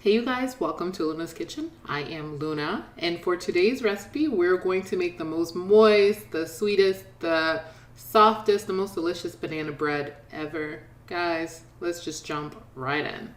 Hey you guys, welcome to Luna's Kitchen. I am Luna, and for today's recipe, we're going to make the most moist, the sweetest, the softest, the most delicious banana bread ever. Guys, let's just jump right in.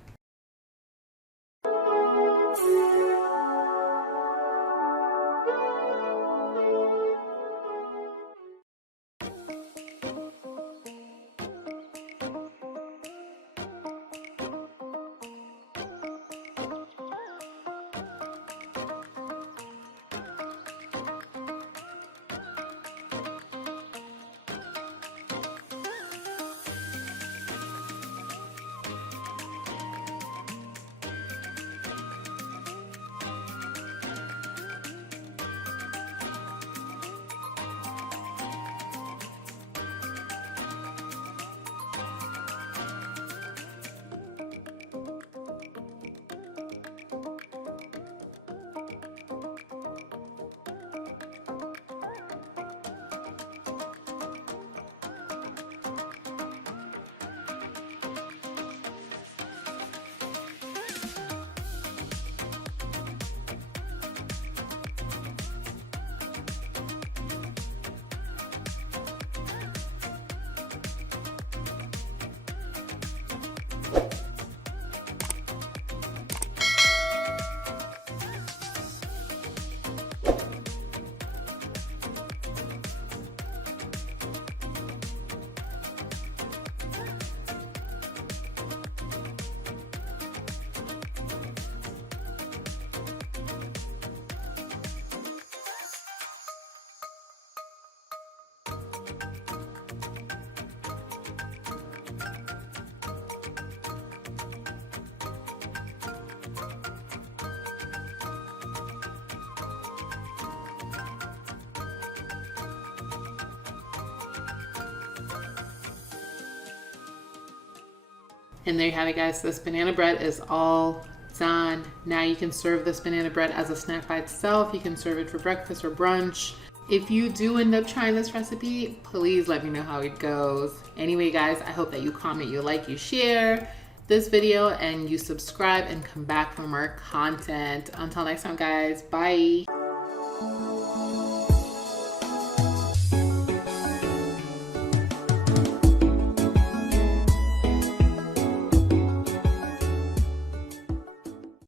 And there you have it, guys. This banana bread is all done. Now you can serve this banana bread as a snack by itself. You can serve it for breakfast or brunch. If you do end up trying this recipe, please let me know how it goes. Anyway, guys, I hope that you comment, you like, you share this video, and you subscribe and come back for more content. Until next time, guys, bye.